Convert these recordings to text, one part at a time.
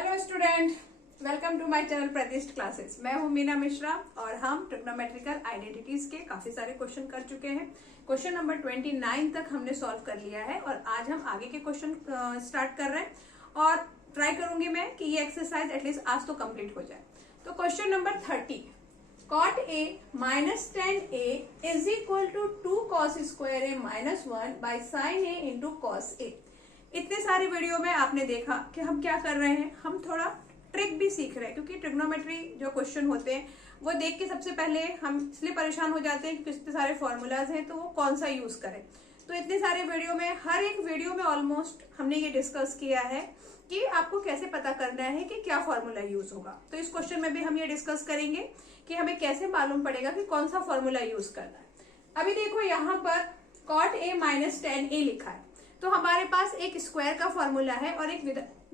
Hello student, welcome to my channel Pratishth classes. मैं हूं मीना मिश्रा और हम ट्रिग्नोमेट्रिकल आइडेंटिटीज के काफी सारे क्वेश्चन कर चुके हैं। क्वेश्चन नंबर 29 तक हमने सॉल्व कर लिया है और आज हम आगे के क्वेश्चन स्टार्ट कर रहे हैं और ट्राई करूंगी मैं कि ये एक्सरसाइज एटलीस्ट आज तो कंप्लीट हो जाए। तो question number 30, cot a minus tan a is equal to 2 cos square a minus 1 by sin a into cos a। इतने सारे वीडियो में आपने देखा कि हम क्या कर रहे हैं, हम थोड़ा ट्रिक भी सीख रहे हैं, क्योंकि ट्रिग्नोमेट्री जो क्वेश्चन होते हैं वो देख के सबसे पहले हम इसलिए परेशान हो जाते हैं कि इतने सारे फॉर्मूलाज हैं तो वो कौन सा यूज करें। तो इतने सारे वीडियो में, हर एक वीडियो में ऑलमोस्ट हमने ये डिस्कस किया है कि आपको कैसे पता करना है कि क्या फॉर्मूला यूज होगा। तो इस क्वेश्चन में भी हम ये डिस्कस करेंगे कि हमें कैसे मालूम पड़ेगा कि कौन सा फॉर्मूला यूज करना है। अभी देखो यहाँ पर cot a minus tan a लिखा है, तो हमारे पास एक स्क्वायर का फॉर्मूला है और एक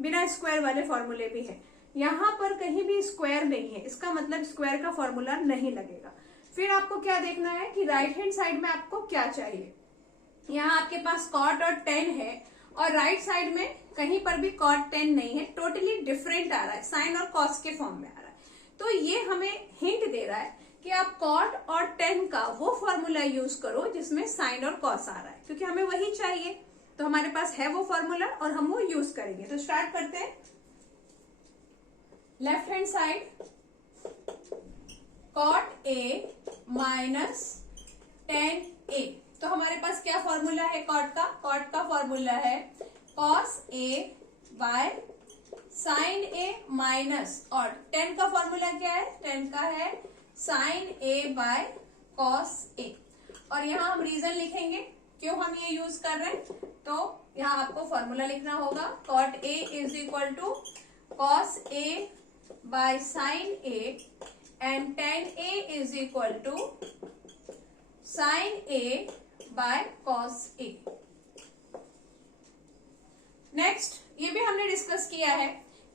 बिना स्क्वायर वाले फॉर्मूले भी है। यहाँ पर कहीं भी स्क्वायर नहीं है, इसका मतलब स्क्वायर का फॉर्मूला नहीं लगेगा। फिर आपको क्या देखना है कि राइट हैंड साइड में आपको क्या चाहिए। यहाँ आपके पास cot और tan है और राइट साइड में कहीं पर भी cot tan नहीं है, टोटली डिफरेंट आ रहा है, साइन और cos के फॉर्म में आ रहा है। तो ये हमें हिंट दे रहा है कि आप cot और tan का वो फॉर्मूला यूज करो जिसमें साइन और cos आ रहा है, क्योंकि हमें वही चाहिए। तो हमारे पास है वो फॉर्मूला और हम वो यूज करेंगे। तो स्टार्ट करते हैं। Left hand side cot a minus tan a, तो हमारे पास क्या फॉर्मूला है cot का फॉर्मूला है cos a by sin a minus, और tan का फॉर्मूला क्या है, tan का है sin a by cos a। और यहाँ हम रीजन लिखेंगे क्यों हम ये यूज कर रहे हैं। तो यहाँ आपको फॉर्मूला लिखना होगा cot a is equal to cos a by sin a and tan a is equal to sin a by cos a। Next, ये भी हमने डिस्कस किया है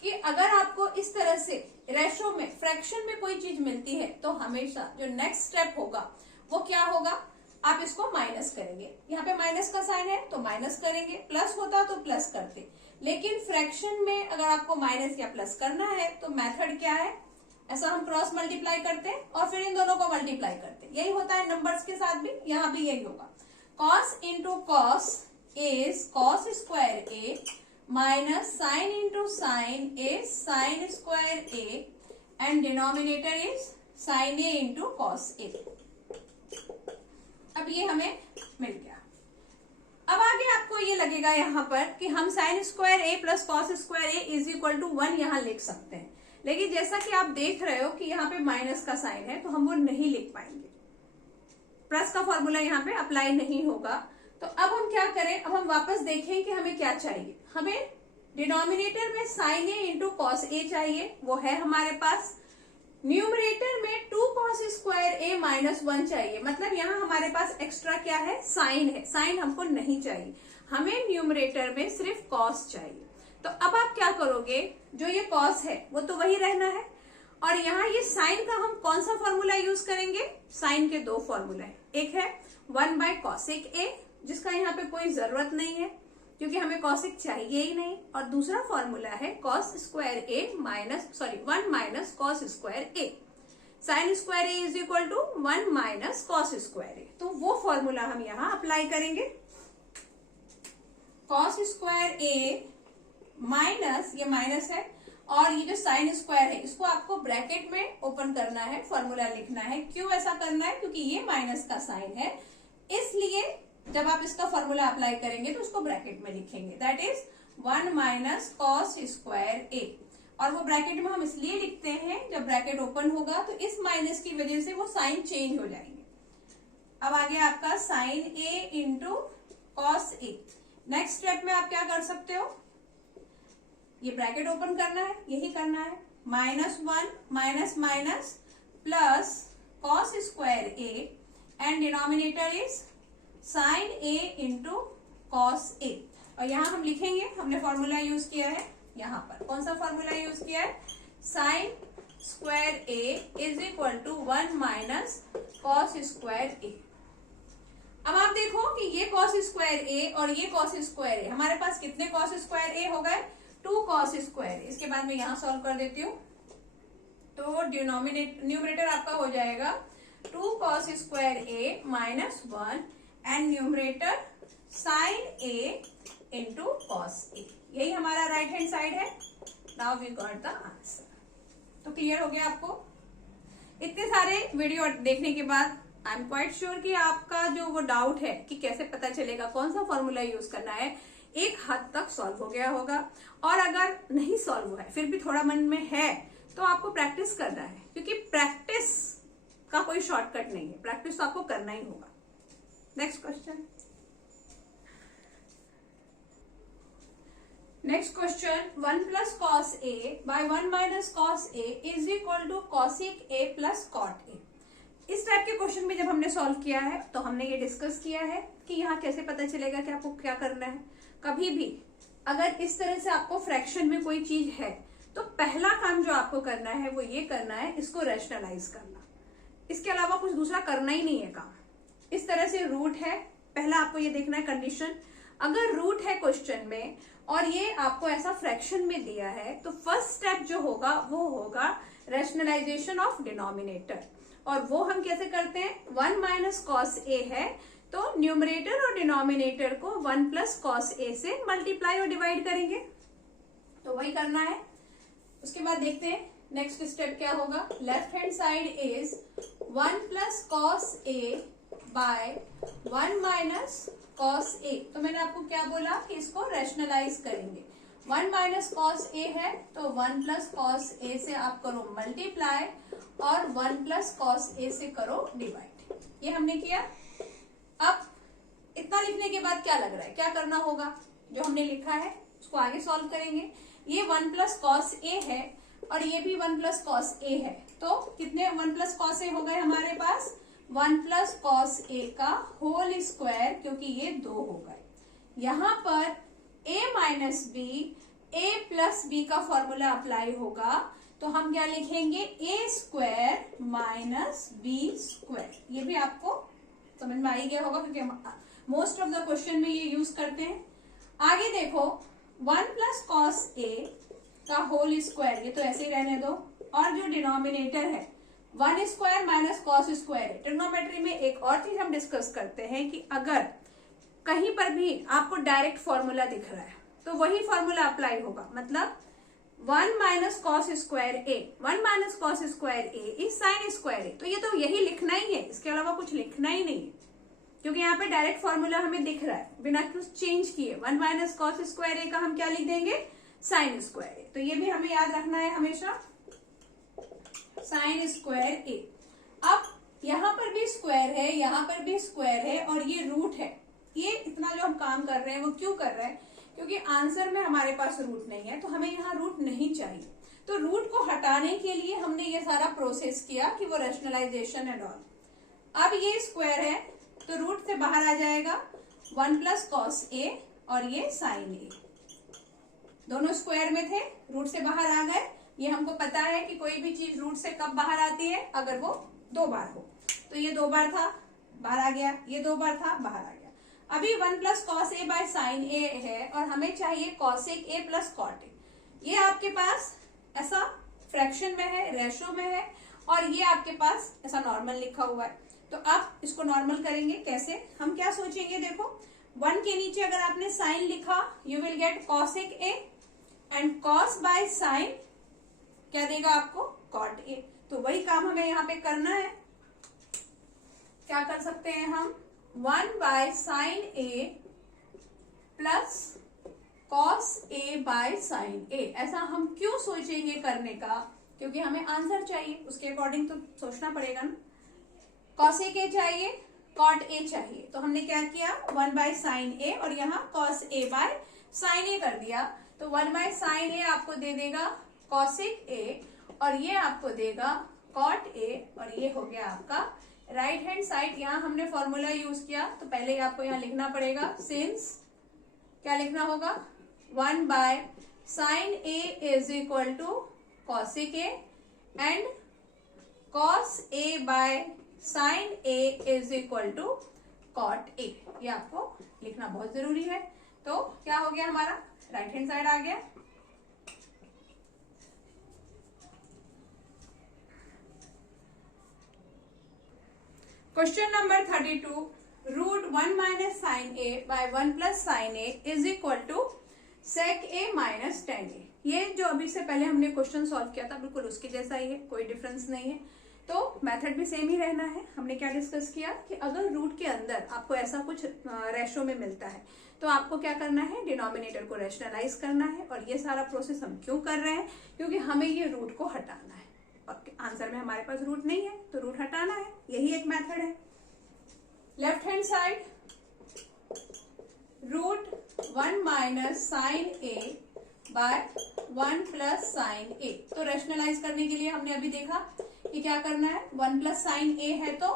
कि अगर आपको इस तरह से रेशो में, फ्रैक्शन में कोई चीज मिलती है तो हमेशा जो नेक्स्ट स्टेप होगा वो क्या होगा, आप इसको माइनस करेंगे। यहाँ पे माइनस का साइन है तो माइनस करेंगे, प्लस होता तो प्लस करते। लेकिन फ्रैक्शन में अगर आपको माइनस या प्लस करना है तो मेथड क्या है, ऐसा हम क्रॉस मल्टीप्लाई करते हैं और फिर इन दोनों को मल्टीप्लाई करते हैं। यही होता है नंबर्स के साथ भी, यहाँ भी यही होगा। cos into cos is cos square a minus sine into sine is sine square a and denominator is sin a into cos a। अब ये हमें मिल गया। अब आगे आपको ये लगेगा यहाँ पर कि हम sine square a plus cos square a is equal to 1 यहाँ लिख सकते हैं, लेकिन जैसा कि आप देख रहे हो कि यहाँ पे माइनस का साइन है तो हम वो नहीं लिख पाएंगे, प्लस का फॉर्मूला यहाँ पे अप्लाई नहीं होगा। तो अब हम क्या करें, अब हम वापस देखें कि हमें क्या चाहिए। हमें डिनोमिनेटर में sine a into cos a चाहिए, वो है हमारे पास। न्यूमरेटर में 2 cos स्क्वायर a माइनस 1 चाहिए, मतलब यहाँ हमारे पास एक्स्ट्रा क्या है, साइन है। साइन हमको नहीं चाहिए, हमें न्यूमरेटर में सिर्फ cos चाहिए। तो अब आप क्या करोगे, जो ये cos है वो तो वही रहना है, और यहाँ ये साइन का हम कौन सा फॉर्मूला यूज करेंगे। साइन के दो फॉर्मूला है, एक है 1 बाय कॉसिक a जिसका यहाँ पे कोई जरूरत नहीं है क्योंकि हमें कॉसिक चाहिए ही नहीं, और दूसरा फॉर्मूला है cos square a minus 1 minus cos square a। Sine square a is equal to 1 minus cos square a, तो वो फॉर्मूला हम यहाँ अप्लाई करेंगे। cos स्क्वायर a माइनस, ये माइनस है, और ये जो साइन स्क्वायर है इसको आपको ब्रैकेट में ओपन करना है, फॉर्मूला लिखना है। क्यों ऐसा करना है, क्योंकि ये माइनस का साइन है, इसलिए जब आप इसका फॉर्मूला अप्लाई करेंगे तो उसको ब्रैकेट में लिखेंगे, that is 1 minus cos square a। और वो ब्रैकेट में हम इसलिए लिखते हैं, जब ब्रैकेट ओपन होगा तो इस माइनस की वजह से वो साइन चेंज हो जाएंगे। अब आगे आपका sine a into cos a। Next step में आप क्या कर सकते हो, ये ब्रैकेट ओपन करना है, यही करना है, -1 minus minus plus cos square a and denominator is sine a into cos a। और यहाँ हम लिखेंगे, हमने फॉर्मूला यूज किया है, यहाँ पर कौन सा फॉर्मूला यूज किया है, sine square a is equal to 1 minus cos square a। अब आप देखो कि ये cos स्क्वायर a और ये cos स्क्वायर a, हमारे पास कितने cos स्क्वायर a हो गए, 2 cos स्क्वायर। इसके बाद मैं यहाँ सॉल्व कर देती हूँ, तो न्यूमरेटर आपका हो जाएगा 2 cos square a minus 1 and numerator sine a into cos a। यही हमारा राइट हैंड साइड है। Now we got the answer. तो क्लियर हो गया आपको? इतने सारे वीडियो देखने के बाद आई एम क्वाइट श्योर कि आपका जो वो डाउट है कि कैसे पता चलेगा कौन सा फॉर्मूला यूज करना है, एक हद तक सॉल्व हो गया होगा। और अगर नहीं सॉल्व हुआ है, फिर भी थोड़ा मन में है, तो आपको प्रैक्टिस करना है, क्योंकि प्रैक्टिस का कोई शॉर्टकट नहीं है, प्रैक्टिस तो आपको करना ही होगा। Next question. Next question, 1 plus cos a by 1 minus cos a is equal to cosec a plus cot a. इस टाइप के क्वेश्चन में जब हमने सॉल्व किया है तो हमने ये डिस्कस किया है कि यहाँ कैसे पता चलेगा कि आपको क्या करना है। कभी भी अगर इस तरह से आपको फ्रैक्शन में कोई चीज है, तो पहला काम जो आपको करना है वो ये करना है, इसको रैशनलाइज करना। इसके अलावा कुछ दूसरा करना ही नहीं है काम। इस तरह से रूट है, पहला आपको ये देखना है कंडीशन। अगर रूट है क्वेश्चन में और ये आपको ऐसा फ्रैक्शन में दिया है, तो फर्स्ट स्टेप जो होगा वो होगा रैशनलाइजेशन ऑफ डिनोमिनेटर। और वो हम कैसे करते हैं, 1 माइनस कॉस ए है तो न्यूमरेटर और डिनोमिनेटर को 1 प्लस कॉस ए से मल्टीप्लाई और डिवाइड करेंगे। तो वही करना है। उसके बाद देखते हैं नेक्स्ट स्टेप क्या होगा। Left hand side is 1 plus cos a by 1 minus cos a. तो मैंने आपको क्या बोला कि इसको रैशनलाइज करेंगे। 1 माइनस कॉस ए है तो 1 प्लस कॉस ए से आप करो मल्टीप्लाई और 1 प्लस कॉस ए से करो डिवाइड। ये हमने किया। अब इतना लिखने के बाद क्या लग रहा है, क्या करना होगा? जो हमने लिखा है उसको आगे सॉल्व करेंगे। ये 1 प्लस कॉस ए है और ये भी 1 प्लस कॉस ए है, तो कितने 1 प्लस कॉस ए हो गए हमारे पास? 1 प्लस कॉस ए का होल स्क्वायर, क्योंकि ये 2 हो गए। यहाँ पर a minus b, a plus b का फॉर्मूला अप्लाई होगा, तो हम क्या लिखेंगे, a square minus b square. ये भी आपको समझ में आ ही गया होगा, क्योंकि मोस्ट ऑफ द क्वेश्चन में ये यूज करते हैं। आगे देखो 1 प्लस कॉस ए का होल स्क्वायर, ये तो ऐसे ही रहने दो। और जो डिनोमिनेटर है 1 स्क्वायर माइनस कॉस स्क्वायर है। ट्रिग्नोमेट्री में एक और चीज हम डिस्कस करते हैं कि अगर कहीं पर भी आपको डायरेक्ट फॉर्मूला दिख रहा है तो वही फॉर्मूला अप्लाई होगा। मतलब 1 minus cos square A, 1 minus cos square A is sine square ए। तो ये तो यही लिखना ही है, इसके अलावा कुछ लिखना ही नहीं है, क्योंकि यहाँ पे डायरेक्ट फॉर्मूला हमें दिख रहा है बिना कुछ चेंज किए। 1 माइनस कॉस स्क्वायर ए का हम क्या लिख देंगे, साइन स्क्वायर ए। तो ये भी हमें याद रखना है हमेशा, साइन स्क्वायर ए। अब यहाँ पर भी स्क्वायर है, यहाँ पर भी स्क्वायर है और ये रूट है। ये इतना जो हम काम कर रहे हैं वो क्यों कर रहे हैं, क्योंकि आंसर में हमारे पास रूट नहीं है, तो हमें यहाँ रूट नहीं चाहिए। तो रूट को हटाने के लिए हमने ये सारा प्रोसेस किया कि वो रैशनलाइजेशन एंड ऑल। अब ये स्क्वायर है तो रूट से बाहर आ जाएगा 1 प्लस कॉस ए और ये साइन ए। दोनों स्क्वायर में थे, रूट से बाहर आ गए। ये हमको पता है कि कोई भी चीज रूट से कब बाहर आती है, अगर वो 2 बार हो। तो ये 2 बार था, बाहर आ गया, ये 2 बार था, बाहर आ गया। अभी 1 plus cos a by sine a है और हमें चाहिए cosec a plus cot a. ये आपके पास ऐसा फ्रैक्शन में है, रेशो में है, और ये आपके पास ऐसा नॉर्मल लिखा हुआ है। तो आप इसको नॉर्मल करेंगे कैसे, हम क्या सोचेंगे, देखो 1 के नीचे अगर आपने साइन लिखा, you will get cosec A and cos by sine क्या देगा आपको, कॉट ए। तो वही काम हमें यहाँ पे करना है। क्या कर सकते हैं हम, 1 by sine A plus cos a by sine a. ऐसा हम क्यों सोचेंगे करने का, क्योंकि हमें आंसर चाहिए, उसके अकॉर्डिंग तो सोचना पड़ेगा ना। कॉस ए के चाहिए, कॉट ए चाहिए, तो हमने क्या किया, 1 बाय साइन ए और यहाँ कॉस ए बाय साइन ए कर दिया। तो 1 बाय साइन ए आपको दे देगा कॉसिक ए और ये आपको देगा कॉट ए, और ये हो गया आपका राइट हैंड साइड। यहाँ हमने फॉर्मूला यूज किया, तो पहले ही आपको यहाँ लिखना पड़ेगा, सिंस क्या लिखना होगा, 1 by sine a is equal to cosec a and cos a by sine a is equal to cot a. ये आपको लिखना बहुत जरूरी है। तो क्या हो गया हमारा, राइट हैंड साइड आ गया। Question number 32, root 1 minus sine A by 1 plus sine a is equal to sec a minus tan a. ये जो अभी से पहले हमने क्वेश्चन सॉल्व किया था बिल्कुल उसके जैसा ही है, कोई डिफरेंस नहीं है। तो मेथड भी सेम ही रहना है। हमने क्या डिस्कस किया कि अगर रूट के अंदर आपको ऐसा कुछ रेशो में मिलता है तो आपको क्या करना है, डिनोमिनेटर को रैशनलाइज करना है। और ये सारा प्रोसेस हम क्यों कर रहे हैं, क्योंकि हमें ये रूट को हटाना है और आंसर में हमारे पास रूट नहीं है तो रूट हटाना है। यही एक मेथड है। Left hand side root 1 minus sine A by 1 plus sine a. तो रैशनलाइज करने के लिए हमने अभी देखा कि क्या करना है, 1 प्लस साइन ए है तो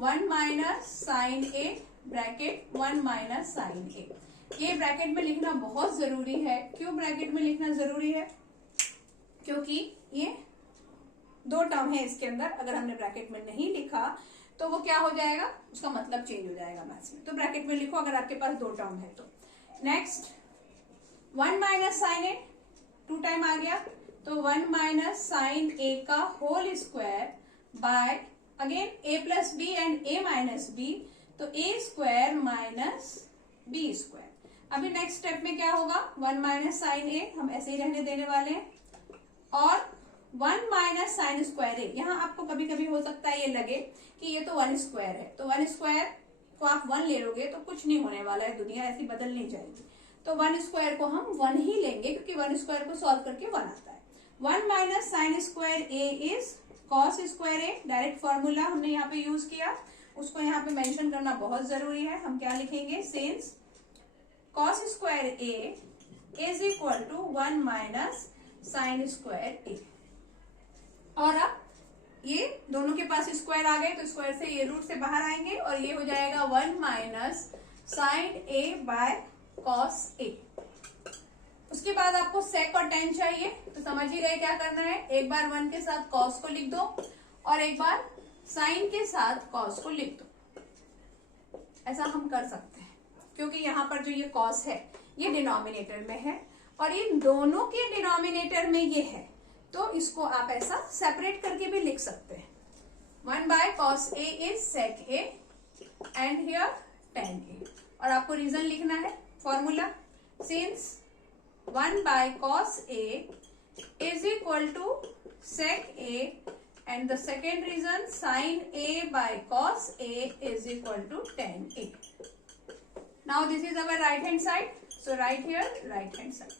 1 minus sine A bracket 1 minus sine a. ये ब्रैकेट में लिखना बहुत जरूरी है। क्यों ब्रैकेट में लिखना जरूरी है, क्योंकि ये दो टर्म है इसके अंदर। अगर हमने ब्रैकेट में नहीं लिखा तो वो क्या हो जाएगा, उसका मतलब चेंज हो जाएगा मैथ्स में। तो ब्रैकेट में लिखो अगर आपके पास दो टर्म है तो। Next 1 minus sine a 2 time आ गया तो 1 माइनस साइन ए का whole square by again a plus b and a minus b, तो a square minus b square. अभी नेक्स्ट स्टेप में क्या होगा, 1 माइनस साइन ए हम ऐसे ही रहने देने वाले हैं और 1 माइनस साइन स्क्वायर ए। यहाँ आपको कभी कभी हो सकता है ये लगे कि ये तो 1 स्क्वायर है, तो 1 स्क्वायर को आप 1 ले लोगे तो कुछ नहीं होने वाला है, दुनिया ऐसी बदल नहीं जाएगी। तो 1 स्क्वायर को हम 1 ही लेंगे क्योंकि 1 स्क्वायर को सॉल्व करके 1 आता है। 1 minus sine square A is cos square A. Direct formula हमने यहाँ पे यूज किया, उसको यहाँ पे मेंशन करना बहुत जरूरी है। हम क्या लिखेंगे, since cos square A is equal to 1 minus sine square ए। और अब ये दोनों के पास स्क्वायर आ गए तो स्क्वायर से ये रूट से बाहर आएंगे और ये हो जाएगा 1 minus sine A by cos a. उसके बाद आपको सेक और टेन चाहिए तो समझ ही गए क्या करना है, एक बार 1 के साथ कॉस को लिख दो और एक बार साइन के साथ कॉस को लिख दो। ऐसा हम कर सकते हैं क्योंकि यहाँ पर जो ये कॉस है ये डिनोमिनेटर में है और इन दोनों के डिनोमिनेटर में ये है, तो इसको आप ऐसा सेपरेट करके भी लिख सकते हैं। 1 by cos a is sec a and here tan a. और आपको रीजन लिखना है, formula since 1 by cos a is equal to sec a and the second reason sine A by cos a is equal to tan a. Now this is our right hand side, so right here right hand side.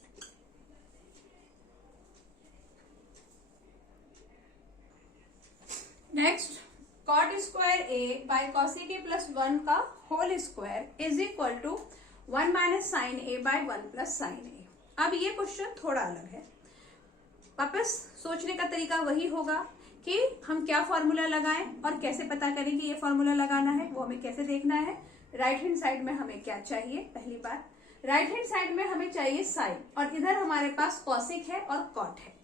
Next cot square A by cosec a plus 1 का whole square is equal to 1 minus sine A by 1 plus sine a. अब ये question थोड़ा अलग है। वापस सोचने का तरीका वही होगा कि हम क्या फॉर्मूला लगाएं और कैसे पता करें कि ये फॉर्मूला लगाना है, वो हमें कैसे देखना है। राइट हैंड साइड में हमें क्या चाहिए, पहली बात राइट हैंड साइड में हमें चाहिए साइन और इधर हमारे पास कॉसेक है और कॉट है।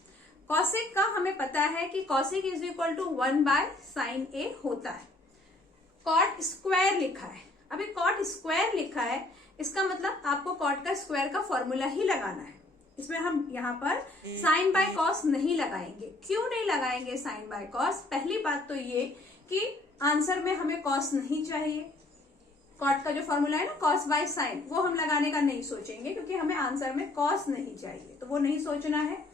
कॉसेक का हमें पता है कि cosec is equal to 1 by sine a होता है। कॉट स्क्वायर लिखा है, अभी कॉट स्क्वायर लिखा है इसका मतलब आपको कॉट का स्क्वायर का फॉर्मूला ही लगाना है। इसमें हम यहाँ पर साइन बाय कॉस नहीं लगाएंगे। क्यों नहीं लगाएंगे साइन बाय कॉस, पहली बात तो ये कि आंसर में हमें कॉस नहीं चाहिए। कॉट का जो फॉर्मूला है ना कॉस बाय साइन, वो हम लगाने का नहीं सोचेंगे क्योंकि हमें आंसर में कॉस नहीं चाहिए, तो वो नहीं सोचना है।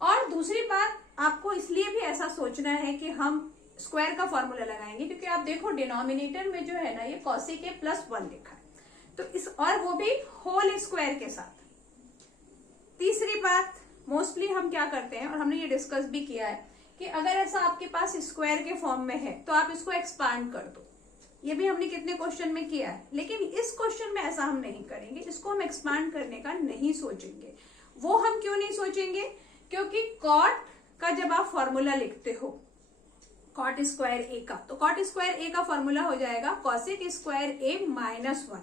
और दूसरी बात आपको इसलिए भी ऐसा सोचना है कि हम स्क्वायर का फॉर्मूला लगाएंगे क्योंकि आप देखो डिनोमिनेटर में जो है ना ये कॉसेक ए प्लस 1 लिखा है, तो इस और वो भी होल स्क्वायर के साथ। तीसरी बात मोस्टली हम क्या करते हैं और हमने ये डिस्कस भी किया है कि अगर ऐसा आपके पास स्क्वायर के फॉर्म में है तो आप इसको एक्सपांड कर दो। ये भी हमने कितने क्वेश्चन में किया है, लेकिन इस क्वेश्चन में ऐसा हम नहीं करेंगे। इसको हम एक्सपांड करने का नहीं सोचेंगे। वो हम क्यों नहीं सोचेंगे, क्योंकि कॉट का जब आप फॉर्मूला लिखते हो कॉट स्क्वायर ए का, तो कॉट स्क्वायर ए का फॉर्मूला हो जाएगा cosec square A minus 1।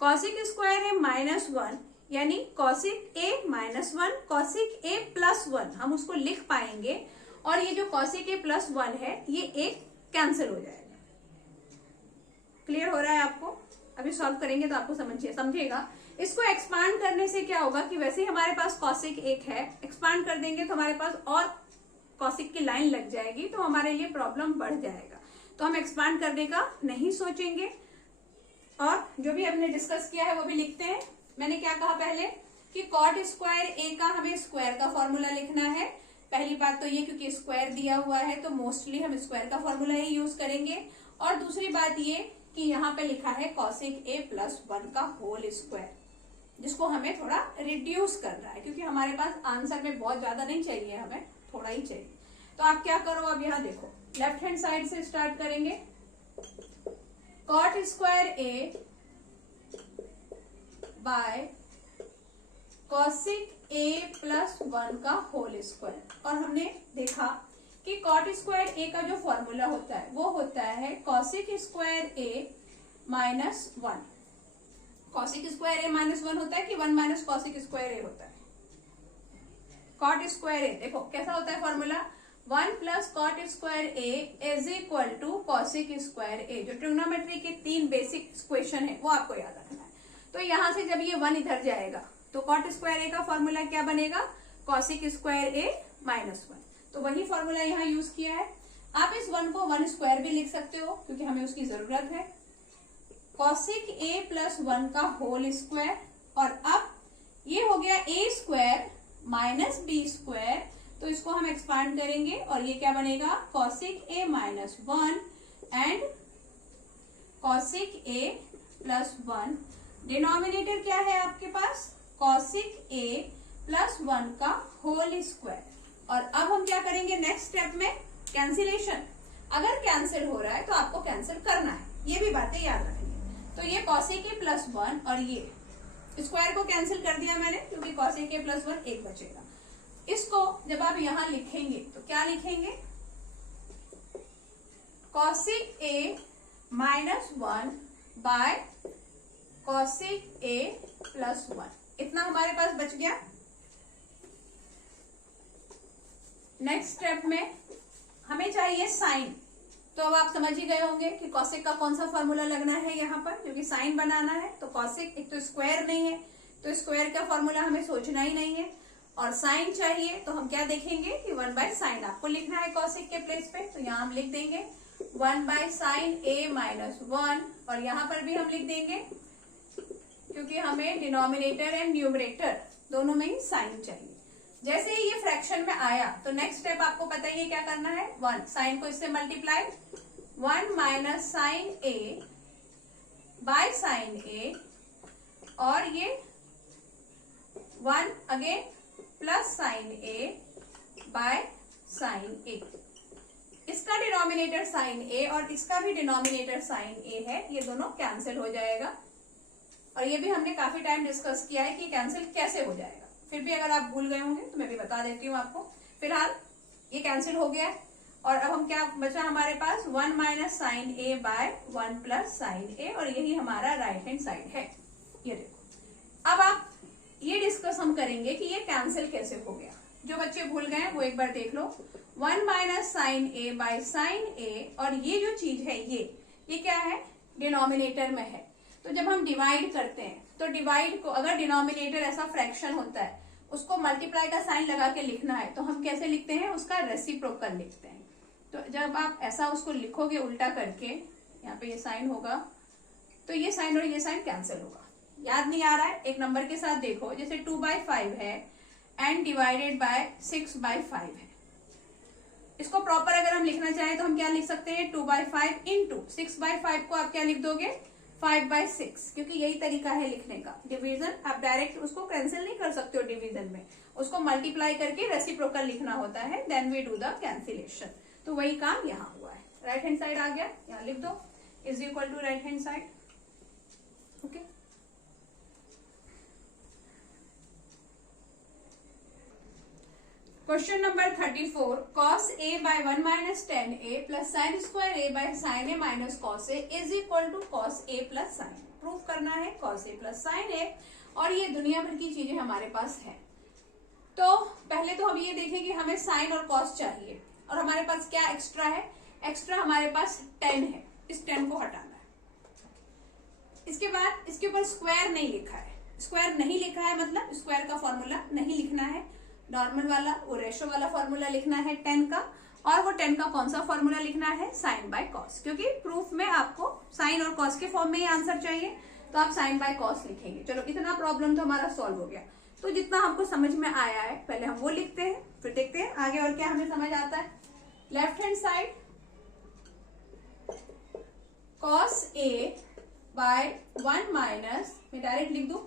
Cosec square A minus 1 यानी cosec A minus 1 cosec a plus 1 हम उसको लिख पाएंगे और ये जो कॉसेक ए प्लस 1 है ये एक कैंसिल हो जाएगा। क्लियर हो रहा है आपको? अभी सॉल्व करेंगे तो आपको समझिएगा। इसको एक्सपांड करने से क्या होगा कि वैसे ही हमारे पास कॉसेक एक है, एक्सपांड कर देंगे तो हमारे पास और कॉसेक की लाइन लग जाएगी, तो हमारे लिए प्रॉब्लम बढ़ जाएगा। तो हम एक्सपांड करने का नहीं सोचेंगे और जो भी हमने डिस्कस किया है वो भी लिखते हैं। मैंने क्या कहा पहले कि कॉट स्क्वायर ए का हमें स्क्वायर का फॉर्मूला लिखना है। पहली बात तो ये क्योंकि स्क्वायर दिया हुआ है तो मोस्टली हम स्क्वायर का फॉर्मूला ही यूज करेंगे। और दूसरी बात ये कि यहाँ पे लिखा है कॉसेक ए प्लस 1 का होल स्क्वायर, जिसको हमें थोड़ा रिड्यूस करना है क्योंकि हमारे पास आंसर में बहुत ज्यादा नहीं चाहिए, हमें थोड़ा ही चाहिए। तो आप क्या करो, अब यहाँ देखो लेफ्ट हैंड साइड से स्टार्ट करेंगे। Cot square A by cosec a plus 1 का होल स्क्वायर। और हमने देखा कि कॉट स्क्वायर ए का जो फॉर्मूला होता है वो होता है cosec square A minus 1। Cosec square A minus 1 होता है कि 1 माइनस कॉसेक स्क्वायर ए होता है। कॉट स्क्वायर ए देखो कैसा होता है formula, 1 plus cot square A is equal to cosec square a. जो ट्रिग्नोमेट्री के 3 बेसिक इक्वेशन है वो आपको याद रखना है। तो यहां से जब ये 1 इधर जाएगा तो कॉट स्क्वायर ए का फॉर्मूला क्या बनेगा, कॉसेक स्क्वायर ए माइनस 1। तो वही फॉर्मूला यहाँ यूज किया है। आप इस 1 को 1 स्क्वायर भी लिख सकते हो क्योंकि हमें उसकी जरूरत है। कॉसेक ए प्लस 1 का होल स्क्वायर, और अब ये हो गया ए स्क्वायर माइनस बी स्क्वायर, तो इसको हम एक्सपांड करेंगे और ये क्या बनेगा, cosec A minus 1 and cosec a plus 1। Denominator क्या है आपके पास, कॉसेक ए प्लस 1 का होल स्क्वायर। और अब हम क्या करेंगे नेक्स्ट स्टेप में, कैंसिलेशन। अगर कैंसिल हो रहा है तो आपको कैंसिल करना है, ये भी बातें याद रखनी है। तो ये कॉसेक ए प्लस 1 और ये स्क्वायर को कैंसिल कर दिया मैंने क्योंकि कॉसेक ए प्लस 1 एक बचेगा। इसको जब आप यहां लिखेंगे तो क्या लिखेंगे, cosec A minus 1 bye cosec a plus 1। इतना हमारे पास बच गया। नेक्स्ट स्टेप में हमें चाहिए साइन। तो अब आप समझ ही गए होंगे कि कॉसेक का कौन सा फॉर्मूला लगना है यहाँ पर, क्योंकि साइन बनाना है। तो कॉसेक एक तो स्क्वायर नहीं है तो स्क्वायर का फॉर्मूला हमें सोचना ही नहीं है, और साइन चाहिए तो हम क्या देखेंगे कि 1 बाय साइन आपको लिखना है कॉसेक के प्लेस पे। तो यहाँ हम लिख देंगे 1 बाय साइन ए माइनस 1, और यहाँ पर भी हम लिख देंगे क्योंकि हमें डिनोमिनेटर एंड न्यूमरेटर दोनों में ही साइन चाहिए। जैसे ही ये फ्रैक्शन में आया तो नेक्स्ट स्टेप आपको पता ही है क्या करना है, 1 साइन को इससे multiply, 1 minus sine A by sine ए, और ये 1 again plus sine A by sine a. इसका डिनोमिनेटर साइन ए और इसका भी डिनोमिनेटर साइन ए है, ये दोनों कैंसिल हो जाएगा। और ये भी हमने काफी टाइम डिस्कस किया है कि कैंसिल कैसे हो जाएगा। फिर भी अगर आप भूल गए होंगे तो मैं भी बता देती हूँ आपको। फिलहाल ये कैंसिल हो गया है और अब हम क्या बचा हमारे पास, 1 minus sine A by 1 plus sine ए, और यही हमारा राइट हैंड साइड है। ये देखो, अब आप ये डिस्कस हम करेंगे कि ये कैंसिल कैसे हो गया। जो बच्चे भूल गए वो एक बार देख लो, 1 minus sine A by sine ए, और ये जो चीज है ये क्या है, डिनोमिनेटर में है। तो जब हम डिवाइड करते हैं तो डिवाइड को, अगर डिनोमिनेटर ऐसा फ्रैक्शन होता है उसको मल्टीप्लाई का साइन लगा के लिखना है तो हम कैसे लिखते हैं, उसका रेसिप्रोकल लिखते हैं। तो जब आप ऐसा उसको लिखोगे उल्टा करके, यहाँ पे ये साइन होगा तो ये साइन और ये साइन कैंसिल होगा। याद नहीं आ रहा है, एक नंबर के साथ देखो, जैसे 2/5 है एंड डिवाइडेड बाय 6/5 है। इसको प्रॉपर अगर हम लिखना चाहें तो हम क्या लिख सकते हैं, 2/5 इंटू 6/5 को आप क्या लिख दोगे, 5/6, क्योंकि यही तरीका है लिखने का। डिवीजन आप डायरेक्ट उसको कैंसिल नहीं कर सकते हो डिवीजन में, उसको मल्टीप्लाई करके रेसिप्रोकल लिखना होता है, then we do the cancellation. तो वही काम यहाँ हुआ है। राइट हैंड साइड आ गया, यहाँ लिख दो is equal to right hand side. Okay, question number 34, cos a by 1 minus tan a plus sin square a by sin a minus cos a is equal to cos a plus sin। Proof करना है cos a plus sin a, और ये दुनिया भर की चीजें हमारे पास है। तो पहले तो हम ये देखें कि हमें sin और cos चाहिए, और हमारे पास क्या एक्स्ट्रा है, एक्स्ट्रा हमारे पास tan है, इस tan को हटाना है। इसके बाद इसके ऊपर स्क्वायर नहीं लिखा है, स्क्वायर नहीं लिखा है मतलब स्क्वायर का फॉर्मूला नहीं लिखना है, नॉर्मल वाला वो रेशो वाला फॉर्मूला लिखना है tan का, और वो 10 का कौन सा फॉर्मूला लिखना है, साइन बाय कॉस, क्योंकि प्रूफ में आपको साइन और कॉस के फॉर्म में ही आंसर चाहिए, तो आप साइन बाय कॉस लिखेंगे। चलो इतना प्रॉब्लम तो हमारा सॉल्व हो गया। तो जितना हमको समझ में आया है पहले हम वो लिखते हैं, फिर देखते हैं आगे और क्या हमें समझ आता है। Left hand side cos a by 1 minus, मैं डायरेक्ट लिख दूं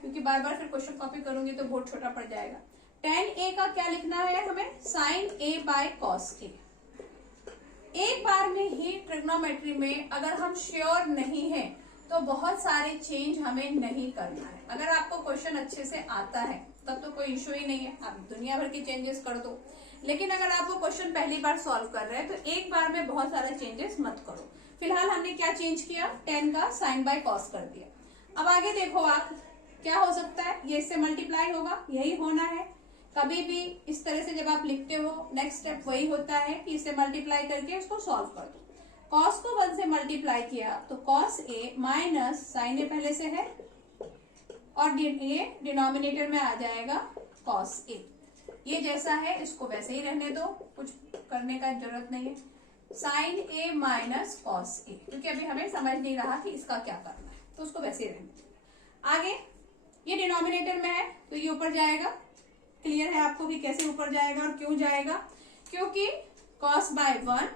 क्योंकि बार बार फिर क्वेश्चन कॉपी करूंगी तो बहुत छोटा पड़ जाएगा। tan a का क्या लिखना है हमें, sine a by cos a। एक बार में ही ट्रिग्नोमेट्री में अगर हम श्योर नहीं है तो बहुत सारे चेंज हमें नहीं करना है। अगर आपको क्वेश्चन अच्छे से आता है तब तो कोई इश्यू ही नहीं है, आप दुनिया भर के चेंजेस कर दो। लेकिन अगर आप वो क्वेश्चन पहली बार सॉल्व कर रहे हैं तो एक बार में बहुत सारा चेंजेस मत करो। फिलहाल हमने क्या चेंज किया, 10 का साइन बाय कॉस कर दिया। अब आगे देखो आप क्या हो सकता है, ये इससे मल्टीप्लाई होगा, यही होना है। कभी भी इस तरह से जब आप लिखते हो नेक्स्ट स्टेप वही होता है कि इसे मल्टीप्लाई करके इसको सॉल्व कर दो। कॉस को 1 से मल्टीप्लाई किया तो कॉस ए माइनस साइन ए पहले से है और ये डिनोमिनेटर में आ जाएगा कॉस ए। ये जैसा है इसको वैसे ही रहने दो, कुछ करने का जरूरत नहीं है। साइन ए माइनस कॉस ए, क्योंकि अभी हमें समझ नहीं रहा कि इसका क्या करना है, तो उसको वैसे ही रहने दो। आगे ये डिनोमिनेटर में है तो ये ऊपर जाएगा। क्लियर है आपको भी कैसे ऊपर जाएगा और क्यों जाएगा, क्योंकि कॉस बाय 1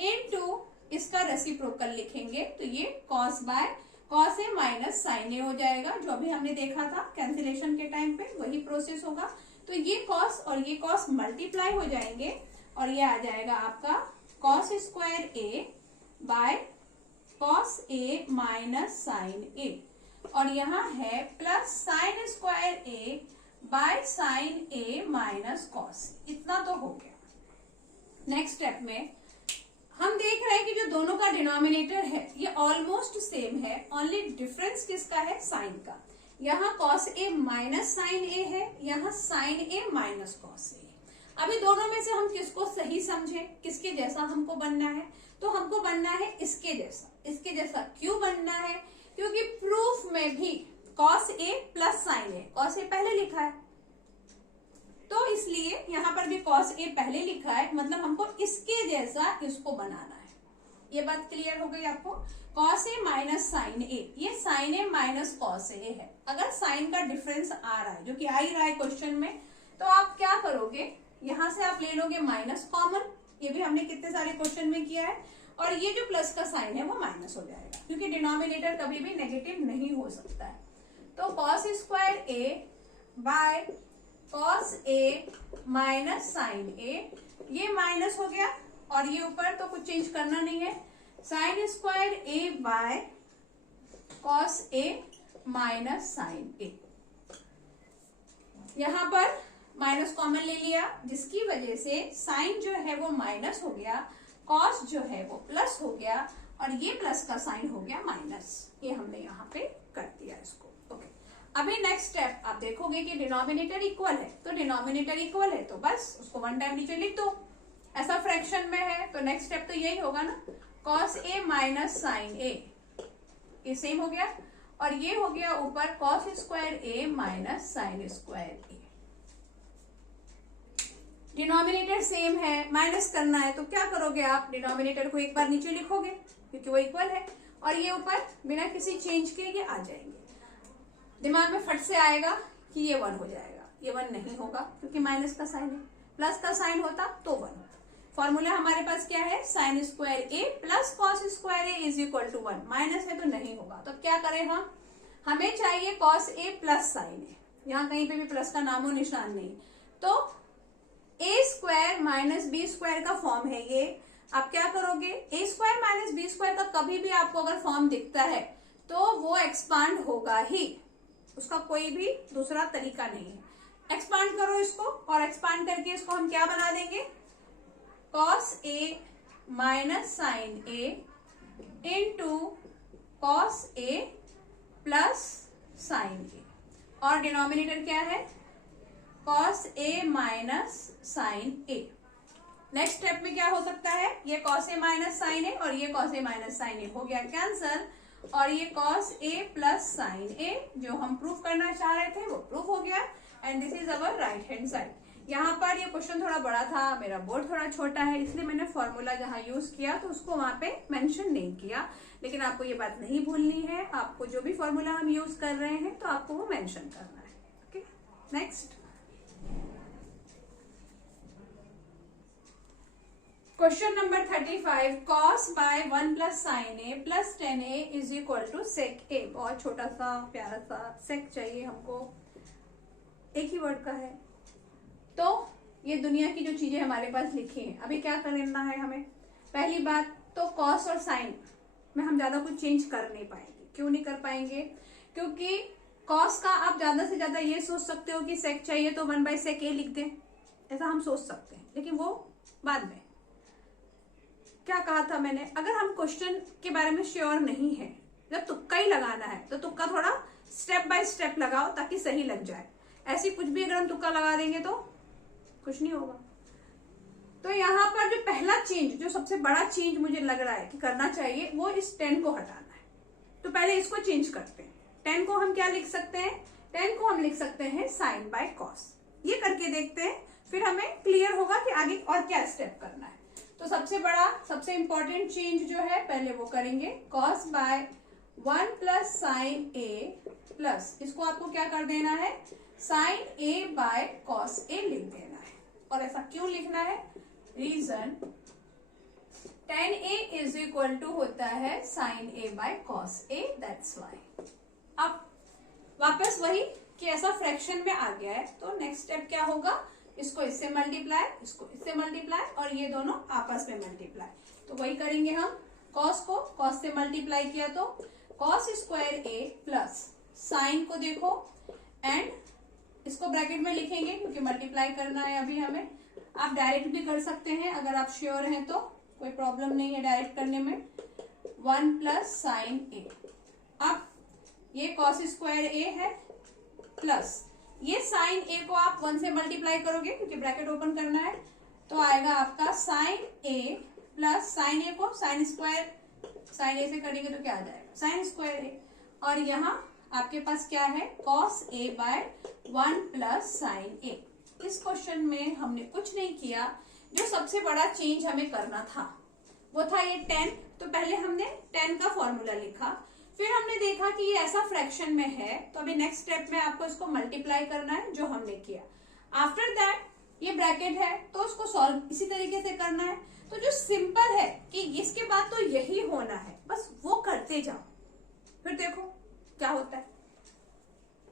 इनटू इसका रेसिप्रोकल लिखेंगे तो ये cos by cos a minus sine a हो जाएगा। जो अभी हमने देखा था कैंसिलेशन के टाइम पे वही प्रोसेस होगा। तो ये कॉस और ये कॉस मल्टीप्लाई हो जाएंगे और ये आ जाएगा आपका cos square A by cos a minus sine ए, और यहाँ है plus sine square A by sine a minus cos. इतना तो हो गया। नेक्स्ट स्टेप में हम देख रहे हैं कि जो दोनों का डिनोमिनेटर है ये ऑलमोस्ट सेम है, ओनली डिफरेंस किसका है, साइन का। यहाँ cos a minus sine a है, यहाँ साइन ए माइनस कॉस ए। अभी दोनों में से हम किसको सही समझे, किसके जैसा हमको बनना है, तो हमको बनना है इसके जैसा। इसके जैसा क्यों बनना है, क्योंकि प्रूफ में भी cos A plus sine A, cos A पहले लिखा है तो इसलिए यहाँ पर भी कॉस ए पहले लिखा है, मतलब हमको इसके जैसा इसको बनाना है। ये बात क्लियर हो गई आपको। Cos a minus sine a, ये साइन ए माइनस कॉस ए है। अगर साइन का डिफरेंस आ रहा है, जो कि आ ही रहा है क्वेश्चन में, तो आप क्या करोगे, यहाँ से आप ले लोगे माइनस कॉमन। ये भी हमने कितने सारे क्वेश्चन में किया है। और ये जो प्लस का साइन है वो माइनस हो जाएगा, क्योंकि डिनोमिनेटर कभी भी नेगेटिव नहीं हो सकता है। तो cos square A by cos a minus sine a, ये माइनस हो गया और ये ऊपर तो कुछ चेंज करना नहीं है। Sine square A by cos a minus sine a, यहां पर माइनस कॉमन ले लिया, जिसकी वजह से साइन जो है वो माइनस हो गया, कॉस जो है वो प्लस हो गया और ये प्लस का साइन हो गया माइनस। ये हमने यहाँ पे कर दिया इसको। ओके, अभी नेक्स्ट स्टेप आप देखोगे कि डिनोमिनेटर इक्वल है, तो डिनोमिनेटर इक्वल है तो बस उसको 1 टाइम नीचे लिख दो। ऐसा फ्रैक्शन में है तो नेक्स्ट स्टेप तो यही होगा ना, cos a minus sine a, ये सेम हो गया और ये हो गया ऊपर cos square A minus sine square A. Denominator same है, माइनस करना है तो क्या करोगे आप, डिनोमिनेटर को एक बार नीचे लिखोगे क्योंकि वो इक्वल है और ये ऊपर बिना किसी चेंज के ये आ जाएंगे। दिमाग में फट से आएगा कि ये 1 हो जाएगा, ये 1 नहीं होगा क्योंकि माइनस का साइन है। प्लस का साइन होता तो 1 होता। फॉर्मूला हमारे पास क्या है, sine square A plus cos square A is equal to 1। Minus है तो नहीं होगा, तो क्या करें हम, हमें चाहिए कॉस ए प्लस साइन ए। यहाँ कहीं पे भी प्लस का नामो निशान नहीं, तो a square minus b square का फॉर्म है ये। आप क्या करोगे, ए स्क्वायर माइनस बी स्क्वायर का कभी भी आपको अगर फॉर्म दिखता है तो वो एक्सपांड होगा ही, उसका कोई भी दूसरा तरीका नहीं है। एक्सपांड करो इसको और एक्सपांड करके इसको हम क्या बना देंगे, cos a minus sine A into cos A plus sine ए, और डिनोमिनेटर क्या है, cos a minus sine A. Next step में क्या हो सकता है, ये कॉस ए माइनस साइन ए और ये cos a minus sine a हो गया कैंसल, और ये कॉस ए प्लस साइन ए जो हम प्रूफ करना चाह रहे थे वो प्रूफ हो गया, and this is our right hand side. यहाँ पर ये क्वेश्चन थोड़ा बड़ा था, मेरा बोर्ड थोड़ा छोटा है, इसलिए मैंने फॉर्मूला जहाँ यूज किया तो उसको वहां पे मेंशन नहीं किया। लेकिन आपको ये बात नहीं भूलनी है, आपको जो भी फॉर्मूला हम यूज कर रहे हैं तो आपको वो मेंशन करना है। Okay, next question number 35, cos by 1 plus sine A plus tan A is equal to sec A. बहुत छोटा सा प्यारा सा सेक चाहिए हमको, एक ही वर्ड का है। तो ये दुनिया की जो चीजें हमारे पास लिखी हैं, अभी क्या करना है हमें। पहली बात तो कॉस और साइन में हम ज्यादा कुछ चेंज कर नहीं पाएंगे। क्यों नहीं कर पाएंगे? क्योंकि कॉस का आप ज्यादा से ज्यादा ये सोच सकते हो कि सेक चाहिए तो 1 बाय सेक ए लिख दें, ऐसा हम सोच सकते हैं, लेकिन वो बाद में। क्या कहा था मैंने, अगर हम क्वेश्चन के बारे में श्योर नहीं है, जब तुक्का ही लगाना है तो तुक्का थोड़ा स्टेप बाय स्टेप लगाओ ताकि सही लग जाए। ऐसी कुछ भी अगर हम तुक्का लगा देंगे तो कुछ नहीं होगा। तो यहाँ पर जो पहला चेंज, जो सबसे बड़ा चेंज मुझे लग रहा है कि करना चाहिए, वो इस 10 को हटाना है। तो पहले इसको चेंज करते हैं। 10 को हम क्या लिख सकते हैं? 10 को हम लिख सकते हैं साइन बाय कॉस। ये करके देखते हैं, फिर हमें क्लियर होगा कि आगे और क्या स्टेप करना है। तो सबसे बड़ा, सबसे इंपॉर्टेंट चेंज जो है पहले वो करेंगे, cos by 1 plus sine A plus, इसको आपको क्या कर देना है, sine A by cos A लिख देना है। और ऐसा क्यों लिखना है? Reason tan a is equal to होता है sine A by cos A, that's why. अब वापस वही कि ऐसा फ्रैक्शन में आ गया है, तो नेक्स्ट स्टेप क्या होगा, इसको इससे मल्टीप्लाई, इसको इससे मल्टीप्लाई, और ये दोनों आपस में मल्टीप्लाई। तो वही करेंगे हम, कॉस को कॉस से मल्टीप्लाई किया तो कॉस स्क्वायर ए प्लस साइन को देखो एंड इसको ब्रैकेट में लिखेंगे क्योंकि मल्टीप्लाई करना है अभी हमें। आप डायरेक्ट भी कर सकते हैं अगर आप श्योर हैं तो, कोई प्रॉब्लम नहीं है डायरेक्ट करने में। 1 प्लस साइन ए, अब ये कॉस स्क्वायर ए है प्लस ये साइन ए को आप 1 से मल्टीप्लाई करोगे क्योंकि ब्रैकेट ओपन करना है, तो आएगा आपका साइन ए प्लस साइन ए को साइन स्क्वायर, साइन ए से करेंगे तो क्या आ जाएगा, साइन स्क्वायर ए। और यहाँ आपके पास क्या है, cos a by 1 plus sine ए। इस क्वेश्चन में हमने कुछ नहीं किया, जो सबसे बड़ा चेंज हमें करना था वो था ये 10। तो पहले हमने 10 का फॉर्मूला लिखा, फिर हमने देखा कि ये ऐसा फ्रैक्शन में है, तो अभी नेक्स्ट स्टेप में आपको इसको मल्टीप्लाई करना है, जो हमने किया। आफ्टर दैट ये ब्रैकेट है तो उसको सॉल्व इसी तरीके से करना है। तो जो सिंपल है कि इसके बाद तो यही होना है, बस वो करते जाओ, फिर देखो क्या होता है।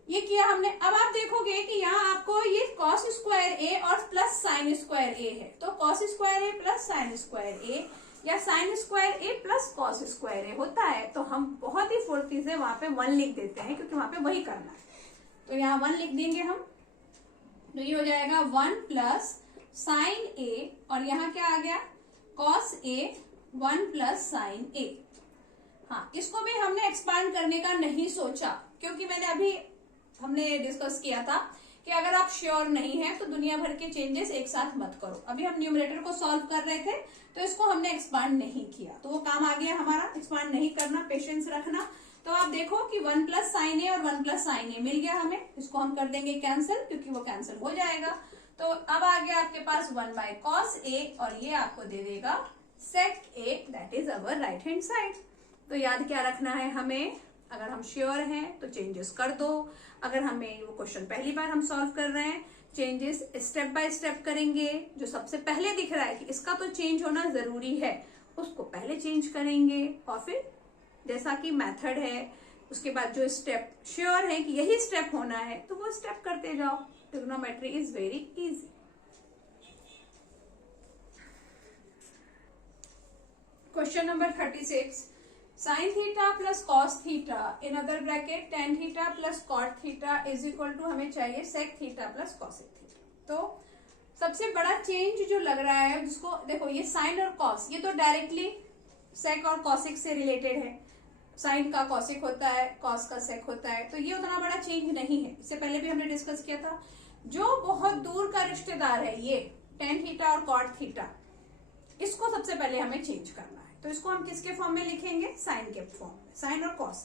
ये किया हमने। अब आप देखोगे कि यहाँ आपको ये कॉस स्क्वायर ए और प्लस साइन स्क्वायर ए है, तो कॉस स्क्वायर ए प्लस साइन स्क्वायर ए या साइन स्क्वायर ए प्लस कॉस स्क्वायर ए होता है, तो हम बहुत ही फुर्ती से वहां पे 1 लिख देते हैं क्योंकि वहां पे वही करना है। तो यहाँ 1 लिख देंगे हम, तो ये हो जाएगा 1 प्लस साइन ए, और यहाँ क्या आ गया, कॉस ए 1 प्लस साइन ए। हाँ, इसको भी हमने एक्सपांड करने का नहीं सोचा क्योंकि मैंने अभी हमने डिस्कस किया था कि अगर आप श्योर नहीं है तो दुनिया भर के चेंजेस एक साथ मत करो। अभी हम न्यूमरेटर को सॉल्व कर रहे थे तो इसको हमने एक्सपांड नहीं किया, तो वो काम आ गया हमारा, एक्सपांड नहीं करना, पेशेंस रखना। तो आप देखो कि 1 प्लस साइन ए और 1 प्लस साइन ए मिल गया हमें, इसको हम कर देंगे कैंसिल क्योंकि वो कैंसिल हो जाएगा। तो अब आ गया आपके पास 1 बाय कॉस ए, और ये आपको दे देगा sec A, that is our right hand side. तो याद क्या रखना है हमें, अगर हम श्योर हैं तो चेंजेस कर दो। अगर हमें वो क्वेश्चन पहली बार हम सॉल्व कर रहे हैं, चेंजेस स्टेप बाय स्टेप करेंगे। जो सबसे पहले दिख रहा है कि इसका तो चेंज होना जरूरी है, उसको पहले चेंज करेंगे, और फिर जैसा कि मेथड है उसके बाद जो स्टेप श्योर है कि यही स्टेप होना है तो वो स्टेप करते जाओ। Trigonometry is very easy. Question number 36, sine theta plus cos theta in other bracket tan theta plus cot theta is equal to, हमें चाहिए sec theta plus cosec theta. तो सबसे बड़ा चेंज जो लग रहा है, जिसको देखो ये साइन और कॉस, ये तो डायरेक्टली सेक और कॉसेक से रिलेटेड है, साइन का कॉसेक होता है, कॉस का सेक होता है, तो ये उतना बड़ा चेंज नहीं है। इससे पहले भी हमने डिस्कस किया था। जो बहुत दूर का रिश्तेदार है ये टेन थीटा और कॉट थीटा, इसको सबसे पहले हमें चेंज करना है। तो इसको हम किसके फॉर्म में लिखेंगे, साइन के फॉर्म में, साइन और कॉस।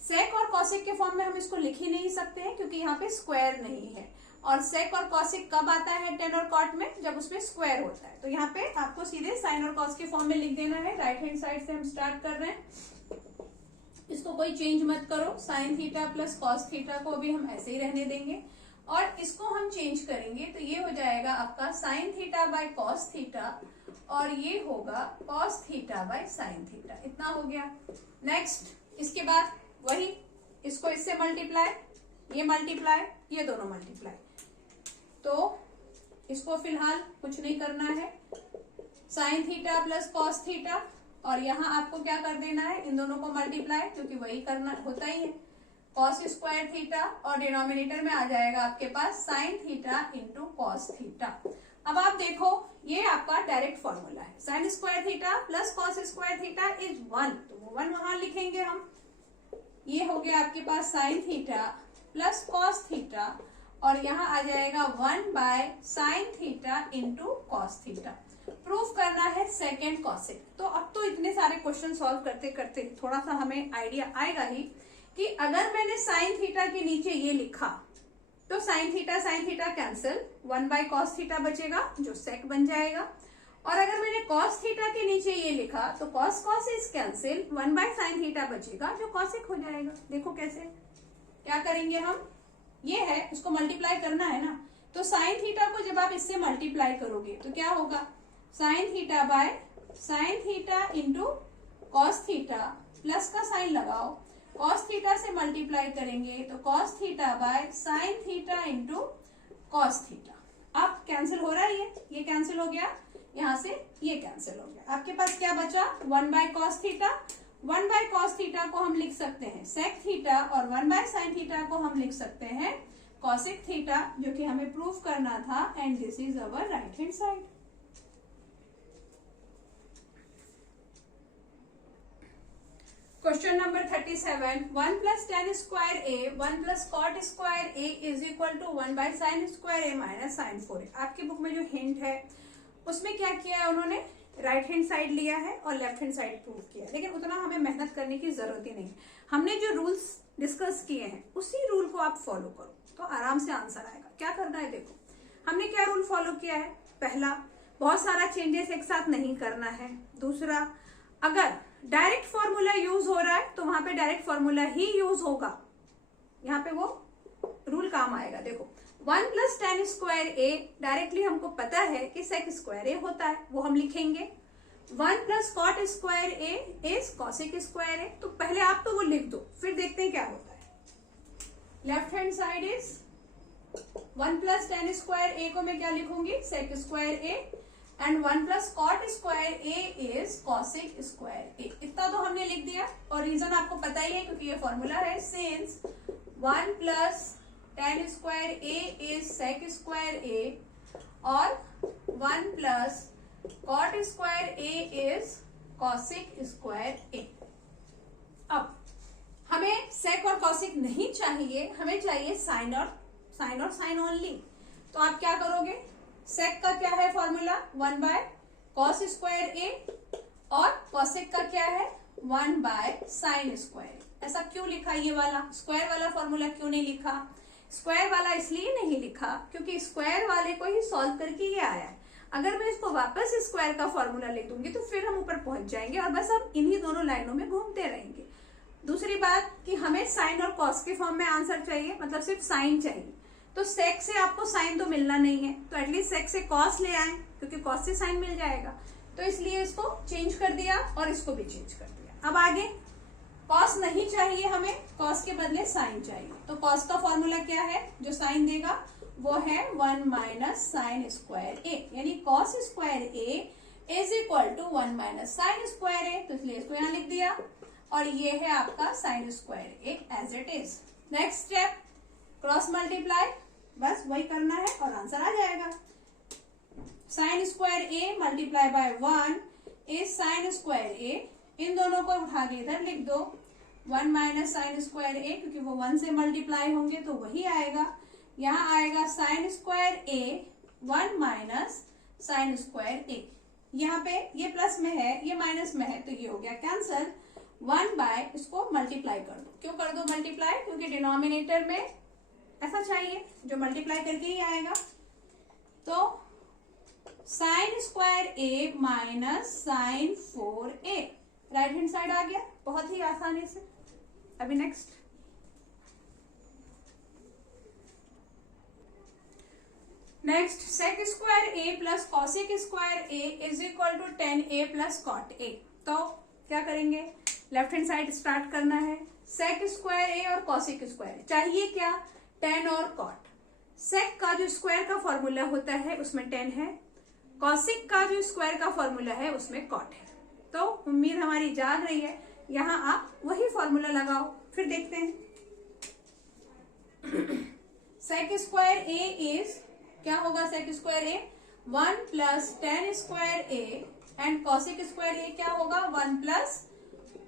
सेक और कॉसेक के फॉर्म में हम इसको लिख ही नहीं सकते हैं क्योंकि यहाँ पे स्क्वायर नहीं है, और सेक और कॉसिक कब आता है टेन और कॉट में? जब उसमें स्क्वायर होता है। तो यहाँ पे आपको सीधे साइन और कॉस के फॉर्म में लिख देना है। राइट हैंड साइड से हम स्टार्ट कर रहे हैं, इसको कोई चेंज मत करो। Sign theta plus cos theta को भी हम ऐसे ही रहने देंगे और इसको हम चेंज करेंगे तो ये हो जाएगा आपका sine theta by cos theta और ये होगा cos theta by sine theta. इतना हो गया। नेक्स्ट इसके बाद वही, इसको इससे मल्टीप्लाई, ये मल्टीप्लाई, ये दोनों मल्टीप्लाई। तो इसको फिलहाल कुछ नहीं करना है। Sign theta plus cos theta और यहाँ आपको क्या कर देना है, इन दोनों को मल्टीप्लाई, क्योंकि वही करना होता ही है। कॉस स्क्वायर थीटा और डिनोमिनेटर में आ जाएगा आपके पास sine theta into cos theta. अब आप देखो ये आपका डायरेक्ट फॉर्मूला है। Sine square theta plus cos square theta is 1, तो वो 1 वहां लिखेंगे हम। ये हो गया आपके पास sine theta plus cos theta और यहाँ आ जाएगा 1 by sine theta into cos theta. Proof करना है सेकेंड कॉसेक। तो अब तो इतने सारे क्वेश्चन सॉल्व करते करते थोड़ा सा हमें आइडिया आएगा ही कि अगर मैंने साइन थीटा के नीचे ये लिखा तो sine theta cancel, 1 by cos theta बचेगा जो सेक बन जाएगा। और अगर मैंने कॉस थीटा के नीचे ये लिखा तो cos cos is cancel, 1 by sine theta बचेगा जो कॉसेक हो जाएगा। देखो कैसे क्या करेंगे हम, ये है उसको मल्टीप्लाई करना है ना, तो साइन थीटा को जब आप इससे मल्टीप्लाई करोगे तो क्या होगा, sine theta by sine theta into cos theta, plus का साइन लगाओ, कॉस थीटा से मल्टीप्लाई करेंगे तो cos theta by sine theta into cos theta. अब कैंसिल हो रहा है, ये कैंसिल हो गया, यहाँ से ये कैंसिल हो गया। आपके पास क्या बचा, 1 by cos theta. 1 by cos theta को हम लिख सकते हैं सेक थीटा और 1 बाय साइन थीटा को हम लिख सकते हैं कॉसेक थीटा, जो कि हमें प्रूफ करना था। And this is our right hand side. Question number 37, 1 plus tan square A 1 plus cot square A is equal to 1 by sine square A minus sine 4ए। आपकी बुक में जो हिंट है उसमें क्या किया है उन्होंने, राइट हैंड साइड लिया है और लेफ्ट हैंड साइड प्रूव किया है, लेकिन उतना हमें मेहनत करने की जरूरत ही नहीं है। हमने जो रूल्स डिस्कस किए हैं उसी रूल को आप फॉलो करो तो आराम से आंसर आएगा। क्या करना है, देखो हमने क्या रूल फॉलो किया है। पहला, बहुत सारा चेंजेस एक साथ नहीं करना है। दूसरा, अगर डायरेक्ट फॉर्मूला यूज हो रहा है तो वहां पे डायरेक्ट फॉर्मूला ही यूज होगा, यहाँ पे वो रूल काम आएगा। देखो 1 प्लस टेन स्क्वायर ए डायरेक्टली हमको पता है कि सेक स्क्वायर ए होता है, वो हम लिखेंगे। 1 plus cot square A is cosec square ए, तो पहले आप तो वो लिख दो, फिर देखते हैं क्या होता है। Left hand side is 1 plus tan square A को मैं क्या लिखूंगी, sec square A, and 1 plus cot square A is cosec square A. इतना तो हमने लिख दिया और रीजन आपको पता ही है क्योंकि ये फॉर्मूला है। Since 1 plus tan square A is sec square ए और 1 plus cot square A is cosec square A. अब हमें सेक और कॉसेक नहीं चाहिए, हमें चाहिए साइन और साइन ओनली। तो आप क्या करोगे, सेक का क्या है फॉर्मूला, 1 बाय कॉस स्क्वायर ए, और कॉसेक का क्या है 1 बाय साइन स्क्वायर। ऐसा क्यों लिखा, ये वाला स्क्वायर वाला फॉर्मूला क्यों नहीं लिखा? स्क्वायर वाला इसलिए नहीं लिखा क्योंकि स्क्वायर वाले को ही सॉल्व करके ये आया है। अगर मैं इसको वापस स्क्वायर का फॉर्मूला लिख दूंगी तो फिर हम ऊपर पहुंच जाएंगे और बस हम इन्हीं दोनों लाइनों में घूमते रहेंगे। दूसरी बात कि हमें साइन और कॉस के फॉर्म में आंसर चाहिए, मतलब सिर्फ साइन चाहिए, तो सेक से आपको साइन तो मिलना नहीं है, तो एटलीस्ट सेक से कॉस ले आए क्योंकि कॉस से साइन मिल जाएगा। तो इसलिए इसको चेंज कर दिया और इसको भी चेंज कर दिया। अब आगे कॉस नहीं चाहिए हमें, कॉस के बदले साइन चाहिए। तो कॉस का फॉर्मूला क्या है, जो साइन देगा वो है 1 माइनस साइन स्क्वायर ए, यानी cos square A is equal to 1 minus sine square ए। तो इसलिए इसको यहाँ लिख दिया और ये है आपका sine square A as it is. Next step, cross multiply, बस वही करना है और आंसर आ जाएगा। Sine square A multiply by 1 is sine square A. इन दोनों को उठा के इधर लिख दो, 1 माइनस साइन स्क्वायर ए, क्योंकि वो 1 से मल्टीप्लाई होंगे तो वही आएगा। यहाँ आएगा साइन स्क्वायर ए 1 माइनस साइन स्क्वायर ए। यहाँ पे ये प्लस में है, ये माइनस में है, तो ये हो गया कैंसल। 1 बाय इसको मल्टीप्लाई कर दो। क्यों कर दो मल्टीप्लाई, क्योंकि डिनोमिनेटर में ऐसा चाहिए जो मल्टीप्लाई करके ही आएगा। तो sine square A minus sine 4a right hand side आ गया बहुत ही आसानी से। अभी next sec square A plus cosec square A is equal to 10a plus cot A. तो क्या करेंगे, लेफ्ट हैंड साइड स्टार्ट करना है। सेक स्क्वायर ए और कॉसेक स्क्वायर चाहिए क्या, 10 और कॉट। सेक का जो स्क्वायर का फॉर्मूला होता है उसमें 10 है, कॉसेक का जो स्क्वायर का फॉर्मूला है उसमें कॉट है। तो उम्मीद हमारी जाग रही है, यहाँ आप वही फॉर्मूला लगाओ। फिर देखते हैं सेक स्क्वायर ए इज क्या होगा, sec square A 1 plus 10 square A and cosec square A क्या होगा 1 प्लस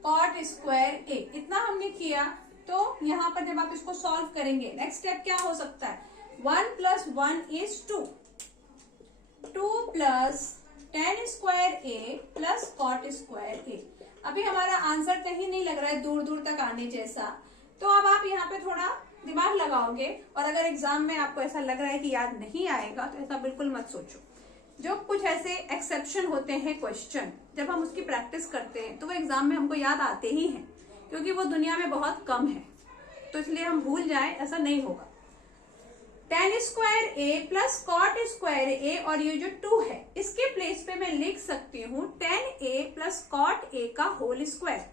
कॉट स्क्वायर ए। इतना हमने किया। तो यहाँ पर जब आप इसको सॉल्व करेंगे नेक्स्ट स्टेप क्या हो सकता है, 1 plus 1 is 2, 2 plus 10 square A plus cot square A. अभी हमारा आंसर कहीं नहीं लग रहा है दूर दूर तक आने जैसा, तो अब आप यहाँ पे थोड़ा दिमाग लगाओगे। और अगर एग्जाम में आपको ऐसा लग रहा है कि याद नहीं आएगा तो ऐसा बिल्कुल मत सोचो। जो कुछ ऐसे एक्सेप्शन होते हैं क्वेश्चन, जब हम उसकी प्रैक्टिस करते हैं तो वो एग्जाम में हमको याद आते ही हैं, क्योंकि वो दुनिया में बहुत कम है। तो इसलिए हम भूल जाए ऐसा नहीं होगा। 10 स्क्वायर ए प्लस कॉट स्क्वायर ए और ये जो 2 है इसके प्लेस पे मैं लिख सकती हूँ 10a प्लस कॉट ए का होल स्क्वायर।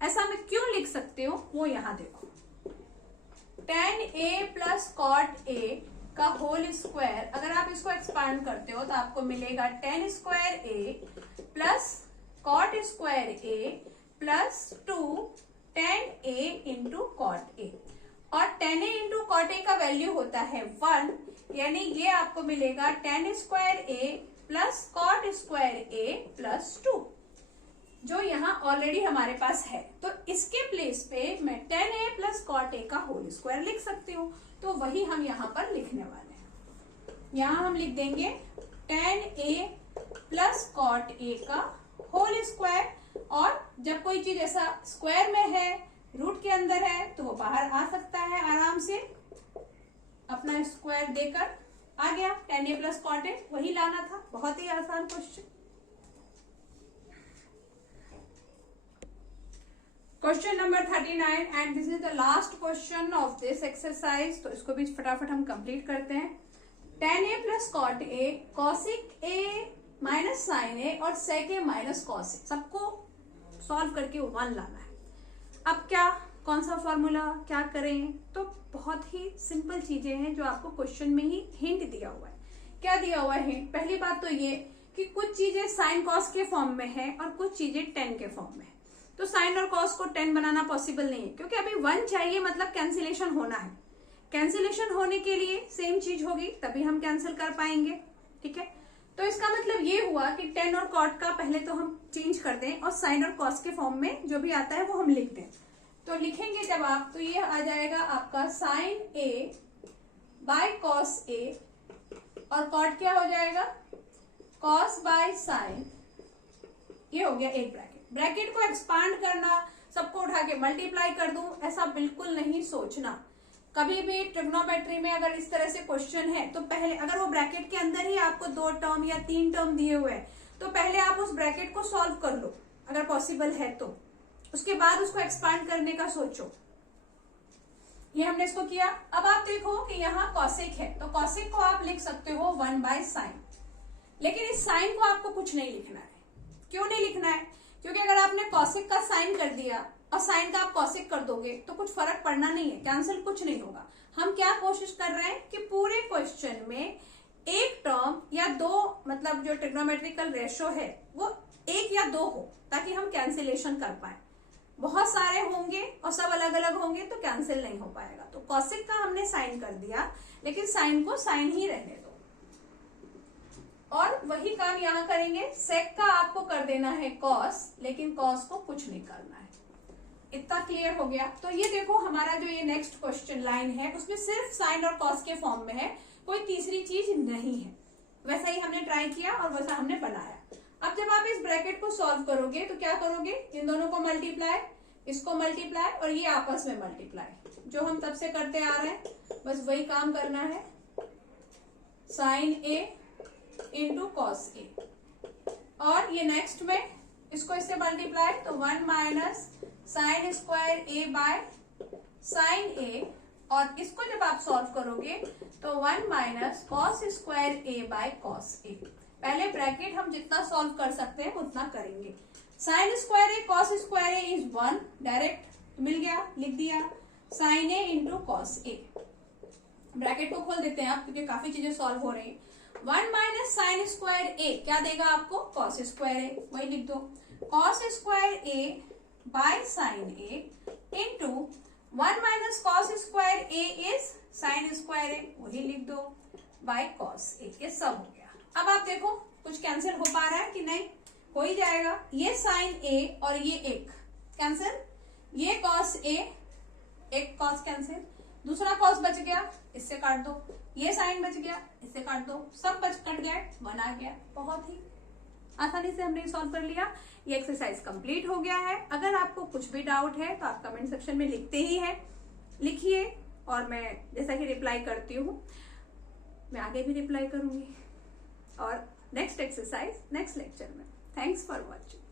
ऐसा मैं क्यों लिख सकती हूँ वो यहाँ देखो, 10a प्लस कॉट ए का होल स्क्वायर। अगर आप इसको एक्सपांड करते हो तो आपको मिलेगा 10 square A plus cot square A plus 2 10a into cot A. और 10a इंटू कॉट ए का वैल्यू होता है 1, यानी ये आपको मिलेगा 10 स्क्वायर ए प्लस कॉट स्क्वायर ए प्लस 2, जो यहाँ ऑलरेडी हमारे पास है। तो इसके प्लेस पे मैं 10a प्लस कॉट ए का होल स्क्वायर लिख सकती हूँ। तो वही हम यहाँ पर लिखने वाले हैं। यहाँ हम लिख देंगे 10a प्लस कॉट ए का होल स्क्वायर। और जब कोई चीज ऐसा स्क्वायर में है, रूट के अंदर है, तो वो बाहर आ सकता है आराम से, अपना स्क्वायर देकर आ गया। 10a प्लस कॉट ए वही लाना था। बहुत ही आसान question. Question number 39 and this is the last question of this exercise. तो इसको भी फटाफट हम कंप्लीट करते हैं। 10a plus cot A, cosec A minus sine ए और सेक ए माइनस कॉस ए, सबको सॉल्व करके 1 लाना है। अब क्या, कौन सा फॉर्मूला, क्या करें? तो बहुत ही सिंपल चीजें हैं जो आपको क्वेश्चन में ही हिंट दिया हुआ है। क्या दिया हुआ है हिंट? पहली बात तो ये कि कुछ चीजें साइन कॉस के फॉर्म में है और कुछ चीजें 10 के फॉर्म में है। तो साइन और कॉस को 10 बनाना पॉसिबल नहीं है, क्योंकि अभी 1 चाहिए, मतलब कैंसिलेशन होना है। कैंसिलेशन होने के लिए सेम चीज होगी तभी हम कैंसिल कर पाएंगे। ठीक है, तो इसका मतलब ये हुआ कि 10 और कॉट का पहले तो हम चेंज कर दें और साइन और कॉस के फॉर्म में जो भी आता है वो हम लिख दें। तो लिखेंगे जब आप, तो ये आ जाएगा आपका sign A by cos A, और कॉट क्या हो जाएगा, कॉस बाय साइन। ये हो गया एक ब्रैकेट। ब्रैकेट को एक्सपांड करना, सबको उठा के मल्टीप्लाई कर दूं, ऐसा बिल्कुल नहीं सोचना। कभी भी ट्रिग्नोमेट्री में अगर इस तरह से क्वेश्चन है तो पहले, अगर वो ब्रैकेट के अंदर ही आपको 2 टर्म या 3 टर्म दिए हुए हैं, तो पहले आप उस ब्रैकेट को सॉल्व कर लो अगर पॉसिबल है तो, उसके बाद उसको एक्सपांड करने का सोचो। ये हमने इसको किया। अब आप देखो कि यहाँ कॉसेक है, तो कॉसेक को आप लिख सकते हो 1 बाय साइन, लेकिन इस साइन को आपको कुछ नहीं लिखना है। क्यों नहीं लिखना है? क्योंकि अगर आपने कॉसेक का साइन कर दिया और साइन का आप कॉसेक कर दोगे तो कुछ फर्क पड़ना नहीं है, कैंसिल कुछ नहीं होगा। हम क्या कोशिश कर रहे हैं कि पूरे क्वेश्चन में एक टर्म या 2, मतलब जो ट्रिग्नोमेट्रिकल रेशो है वो 1 या 2 हो, ताकि हम कैंसिलेशन कर पाए। बहुत सारे होंगे और सब अलग अलग होंगे तो कैंसिल नहीं हो पाएगा। तो कॉसेक का हमने साइन कर दिया, लेकिन साइन को साइन ही रहने दो। और वही काम यहाँ करेंगे। सेक का आपको कर देना है कॉस, लेकिन कॉस को कुछ नहीं करना है। इतना क्लियर हो गया? तो ये देखो हमारा जो ये नेक्स्ट क्वेश्चन लाइन है उसमें सिर्फ साइन और कॉस के फॉर्म में है, कोई तीसरी चीज नहीं है। वैसा ही हमने ट्राई किया और वैसा हमने बनाया। अब जब आप इस ब्रैकेट को सॉल्व करोगे तो क्या करोगे, इन दोनों को मल्टीप्लाई, इसको मल्टीप्लाई और ये आपस में मल्टीप्लाई, जो हम तब से करते आ रहे हैं। बस वही काम करना है, sine A into cos A. और ये नेक्स्ट में इसको इससे मल्टीप्लाई, तो 1 minus sine square A by sine ए, और इसको जब आप सॉल्व करोगे तो 1 minus cos square A by cos A. पहले ब्रैकेट हम जितना सॉल्व कर सकते हैं उतना करेंगे। Sine square A cos square A is 1, direct मिल गया, लिख दिया sine A into cos A. Bracket को खोल देते हैं आप, क्योंकि काफी चीजें सॉल्व हो रही है। 1 माइनस साइन स्क्वायर ए क्या देगा आपको, कॉस स्क्वायर ए, वही लिख दो, cos square A by sine A into 1 minus cos square A is sine square A, वही लिख दो, बाय कॉस ए। ये सब हो गया। अब आप देखो कुछ कैंसिल हो पा रहा है कि नहीं, हो ही जाएगा। ये साइन ए और ये एक कैंसिल, ये कॉस ए, एक कॉस कैंसिल, दूसरा कॉस बच गया, इससे काट दो, ये साइन बच गया, इससे काट दो, सब कट गए, 1 आ गया। बहुत ही आसानी से हमने सॉल्व कर लिया। ये एक्सरसाइज कंप्लीट हो गया है। अगर आपको कुछ भी डाउट है तो आप कमेंट सेक्शन में लिखते ही हैं, लिखिए, और मैं जैसा कि रिप्लाई करती हूँ मैं आगे भी रिप्लाई करूंगी। और नेक्स्ट एक्सरसाइज नेक्स्ट लेक्चर में। Thanks for watching.